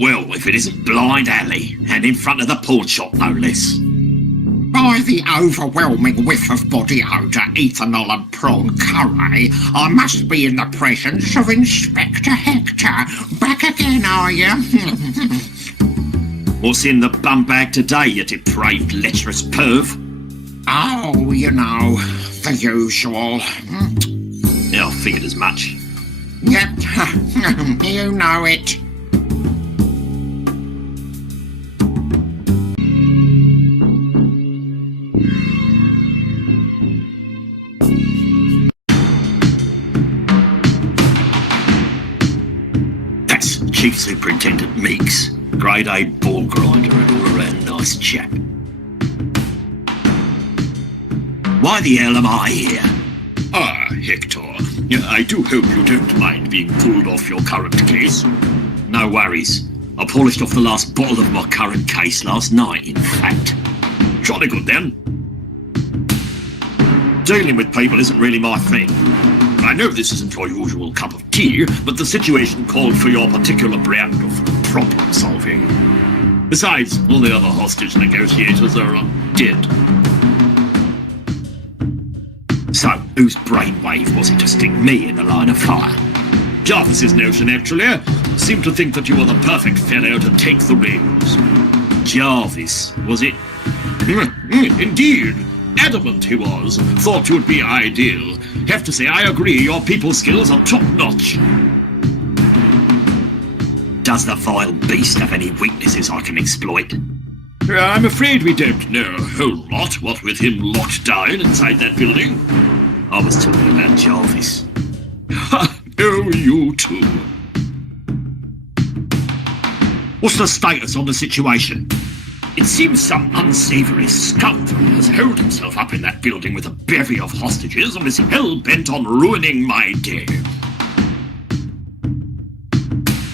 Well, if it isn't Blind Alley, and in front of the pawn shop, no less. By the overwhelming whiff of body odour, ethanol and prawn curry, I must be in the presence of Inspector Hector. Back again, are you? What's in the bum bag today, you depraved, lecherous perv? Oh, you know, the usual. Yeah, I figured as much. Yep, you know it. That's Chief Superintendent Meeks, grade A ball grinder and all-around nice chap. Why the hell am I here? Ah, Hector. I do hope you don't mind being pulled off your current case. No worries. I polished off the last bottle of my current case last night, in fact. Jolly good then. Dealing with people isn't really my thing. I know this isn't your usual cup of tea, but the situation called for your particular brand of problem solving. Besides, all the other hostage negotiators are dead. So, whose brainwave was it to stick me in the line of fire? Jarvis's notion, actually, seemed to think that you were the perfect fellow to take the reins. Jarvis, was it? Indeed. Adamant he was. Thought you'd be ideal. Have to say, I agree, your people skills are top-notch. Does the vile beast have any weaknesses I can exploit? I'm afraid we don't know a whole lot, what with him locked down inside that building. I was talking about Jarvis. Ha! Oh, you too. What's the status on the situation? It seems some unsavoury scoundrel has holed himself up in that building with a bevy of hostages and is hell-bent on ruining my day.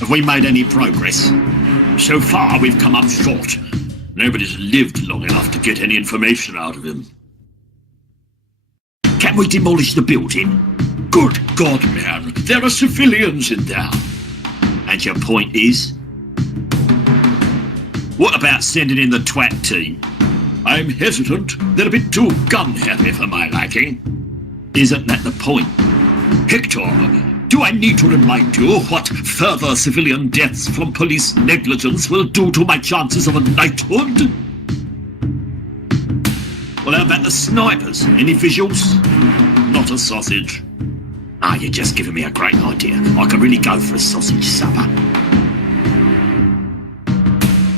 Have we made any progress? So far, we've come up short. Nobody's lived long enough to get any information out of him. Can we demolish the building? Good God, man, there are civilians in there. And your point is? What about sending in the twat team? I'm hesitant. They're a bit too gun-happy for my liking. Isn't that the point? Hector, do I need to remind you what further civilian deaths from police negligence will do to my chances of a knighthood? Well, how about the snipers? Any visuals? Not a sausage. Ah, you're just giving me a great idea. I could really go for a sausage supper.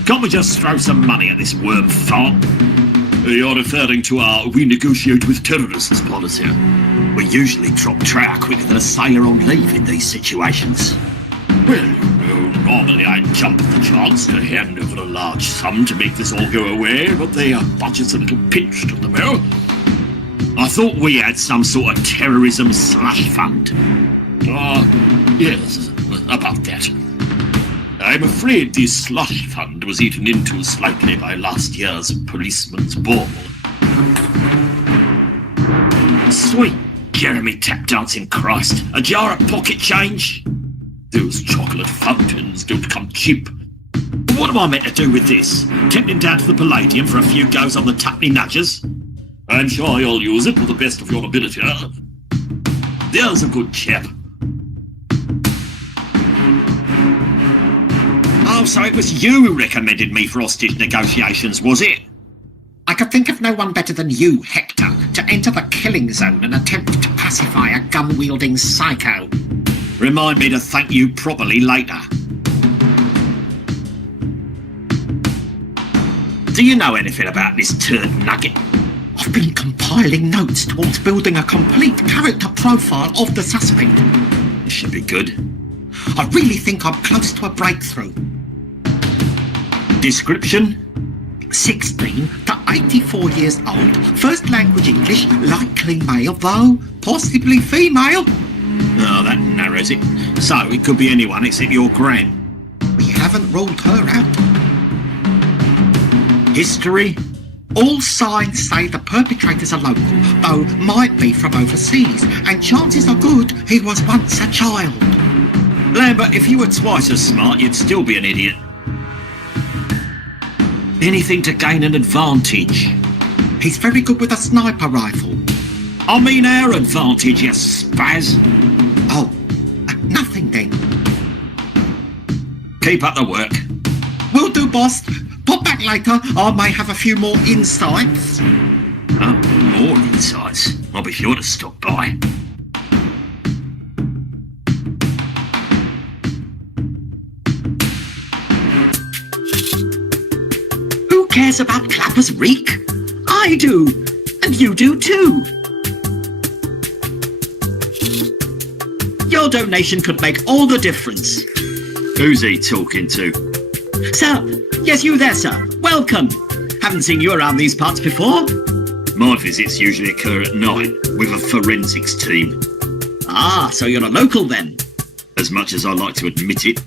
Can't we just throw some money at this worm fart? You're referring to our we negotiate with terrorists policy. We usually drop trout quicker than a sailor on leave in these situations. Well, normally I'd jump at the chance to hand over a large sum to make this all go away, but the budget's a little pinched at the moment. I thought we had some sort of terrorism slush fund. Yes, about that. I'm afraid the slush fund was eaten into slightly by last year's policeman's ball. Sweet Jeremy tap dancing Christ. A jar of pocket change? Those chocolate fountains don't come cheap. What am I meant to do with this? Tempt him down to the Palladium for a few goes on the tuppenny nudgers? I'm sure you'll use it to the best of your ability. There's a good chap. Oh, so it was you who recommended me for hostage negotiations, was it? I could think of no one better than you, Hector, to enter the killing zone and attempt to pacify a gun-wielding psycho. Remind me to thank you properly later. Do you know anything about this turd nugget? I've been compiling notes towards building a complete character profile of the suspect. This should be good. I really think I'm close to a breakthrough. Description? 16 to 84 years old. First language English, likely male though, possibly female. Oh, that narrows it. So it could be anyone except your gran. We haven't ruled her out. History? All signs say the perpetrators are local, though might be from overseas, and chances are good he was once a child. Lambert, if you were twice as smart, you'd still be an idiot. Anything to gain an advantage. He's very good with a sniper rifle. I mean our advantage, you spaz. Oh, nothing then. Keep up the work. Will do, boss. Pop back later. I may have a few more insights. Oh, more insights. I'll be sure to stop by. Who cares about Clapper's Wreake? I do. And you do too. Your donation could make all the difference. Who's he talking to? Sir, yes, you there, sir. Welcome. Haven't seen you around these parts before. My visits usually occur at night with a forensics team. Ah, so you're a local then. As much as I like to admit it.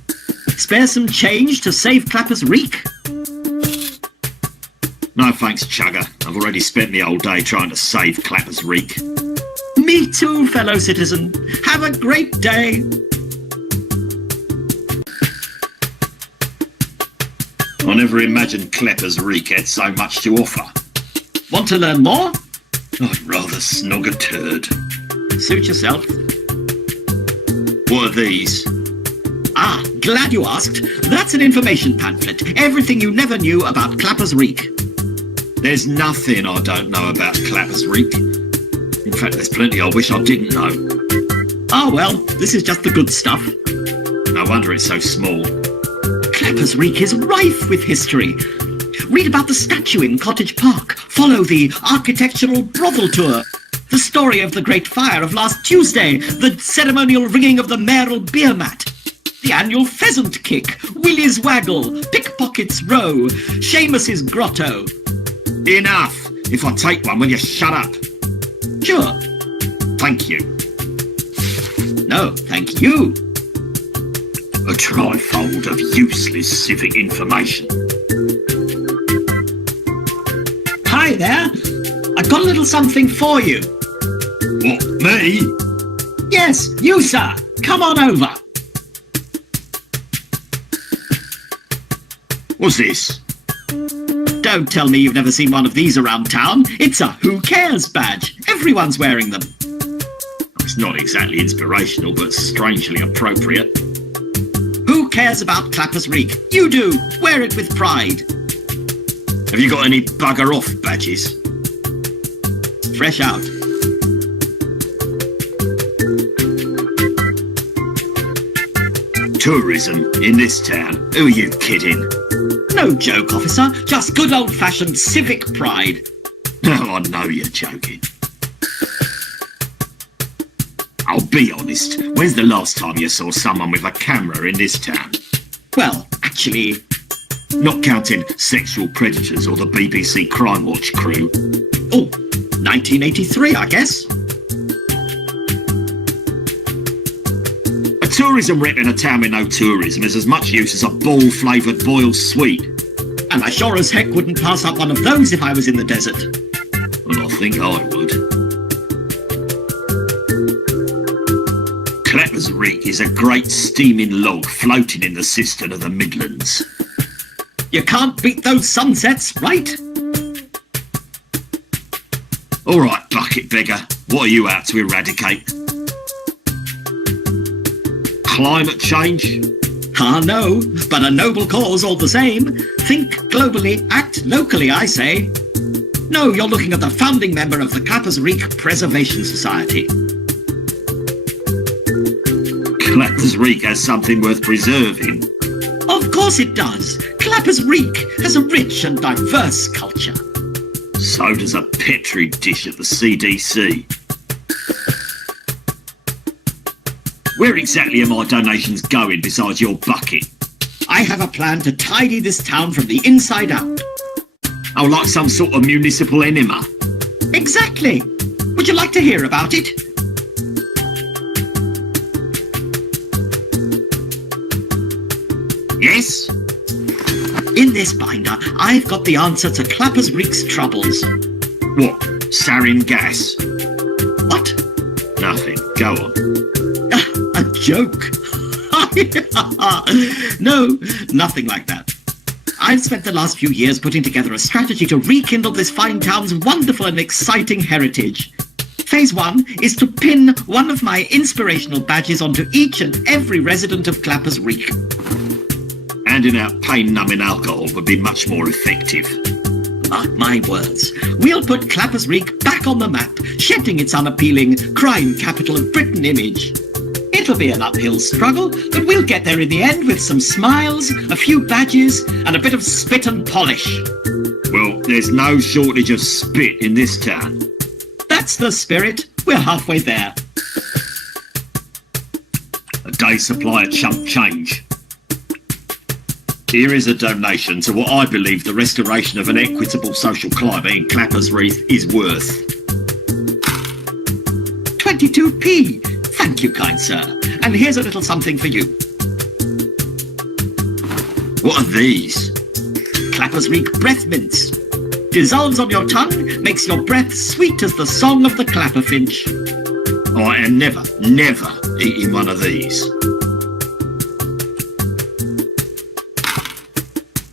Spare some change to save Clapper's Wreake? No thanks, Chugger. I've already spent the whole day trying to save Clapper's Wreake. Me too, fellow citizen. Have a great day. I never imagined Clapper's Wreake had so much to offer. Want to learn more? I'd rather snog a turd. Suit yourself. What are these? Ah, glad you asked. That's an information pamphlet. Everything you never knew about Clapper's Wreake. There's nothing I don't know about Clapper's Wreake. In fact, there's plenty I wish I didn't know. Ah, well, this is just the good stuff. No wonder it's so small. Clapper's Wreake is rife with history. Read about the statue in Cottage Park. Follow the architectural brothel tour. The story of the Great Fire of last Tuesday. The ceremonial ringing of the mayoral beer mat. The annual pheasant kick. Willie's Waggle. Pickpocket's Row. Seamus's Grotto. Enough! If I take one, will you shut up? Sure. Thank you. No, thank you. A trifold of useless civic information. Hi there. I've got a little something for you. What, me? Yes, you, sir. Come on over. What's this? Don't tell me you've never seen one of these around town. It's a Who Cares badge. Everyone's wearing them. It's not exactly inspirational, but strangely appropriate. Who cares about Clapper's Wreake? You do. Wear it with pride. Have you got any bugger off badges? Fresh out. Tourism in this town? Who are you kidding? No joke, officer. Just good old-fashioned civic pride. No, I know you're joking. I'll be honest. When's the last time you saw someone with a camera in this town? Well, actually... Not counting sexual predators or the BBC Crime Watch crew. Oh, 1983, I guess. A tourism rep in a town with no tourism is as much use as a ball-flavoured boiled sweet. And I sure as heck wouldn't pass up one of those if I was in the desert. Well, I think I would. Clapper's Wreake is a great steaming log floating in the cistern of the Midlands. You can't beat those sunsets, right? All right, bucket beggar. What are you out to eradicate? Climate change? Ah, no, but a noble cause all the same. Think globally, act locally, I say. No, you're looking at the founding member of the Clapper's Wreake Preservation Society. Clapper's Wreake has something worth preserving. Of course it does. Clapper's Wreake has a rich and diverse culture. So does a Petri dish at the CDC. Where exactly are my donations going besides your bucket? I have a plan to tidy this town from the inside out. Oh, like some sort of municipal enema? Exactly. Would you like to hear about it? Yes? In this binder, I've got the answer to Clappers Wreake's troubles. What? Sarin gas? What? Nothing. Go on. A joke? No, nothing like that. I've spent the last few years putting together a strategy to rekindle this fine town's wonderful and exciting heritage. Phase 1 is to pin one of my inspirational badges onto each and every resident of Clappers Wreake. Handing out pain-numbing alcohol would be much more effective. Mark my words, we'll put Clappers Wreake back on the map, shedding its unappealing crime capital of Britain image. It'll be an uphill struggle, but we'll get there in the end with some smiles, a few badges, and a bit of spit and polish. Well, there's no shortage of spit in this town. That's the spirit. We're halfway there. A day's supply of chump change. Here is a donation to what I believe the restoration of an equitable social climate in Clappers Wreake is worth. 22p. Thank you, kind sir. And here's a little something for you. What are these? Clappers Wreake breath mints. Dissolves on your tongue, makes your breath sweet as the song of the clapperfinch. I am never eating one of these.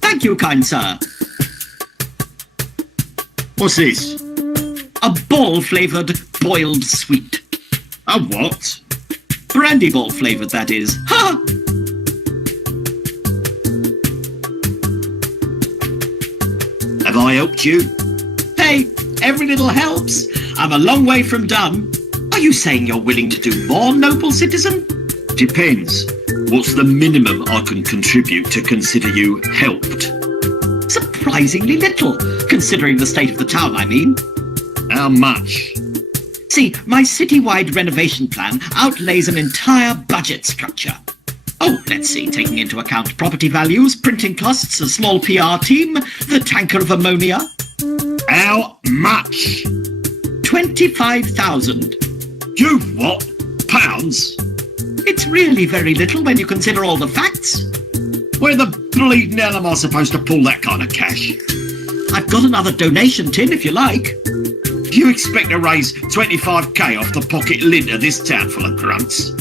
Thank you, kind sir. What's this? A ball-flavoured boiled sweet. A what? Brandy ball flavoured, that is. Ha! Have I helped you? Hey, every little helps. I'm a long way from done. Are you saying you're willing to do more, noble citizen? Depends. What's the minimum I can contribute to consider you helped? Surprisingly little, considering the state of the town, I mean. How much? See, my citywide renovation plan outlays an entire budget structure. Oh, let's see, taking into account property values, printing costs, a small PR team, the tanker of ammonia. How much? 25,000. You what? Pounds? It's really very little when you consider all the facts. Where the bleeding hell am I supposed to pull that kind of cash? I've got another donation tin if you like. Do you expect to raise 25k off the pocket lint of this town full of grunts?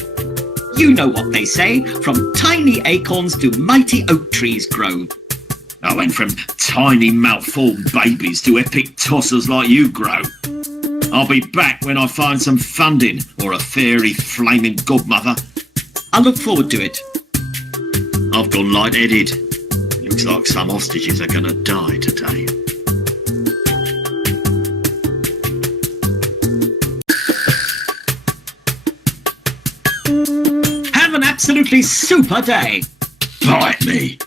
You know what they say, from tiny acorns do mighty oak trees grow. I went from tiny malformed babies to epic tossers like you grow. I'll be back when I find some funding or a fairy flaming godmother. I look forward to it. I've gone light-headed. Looks like some hostages are gonna die today. Have an absolutely super day. Bite me.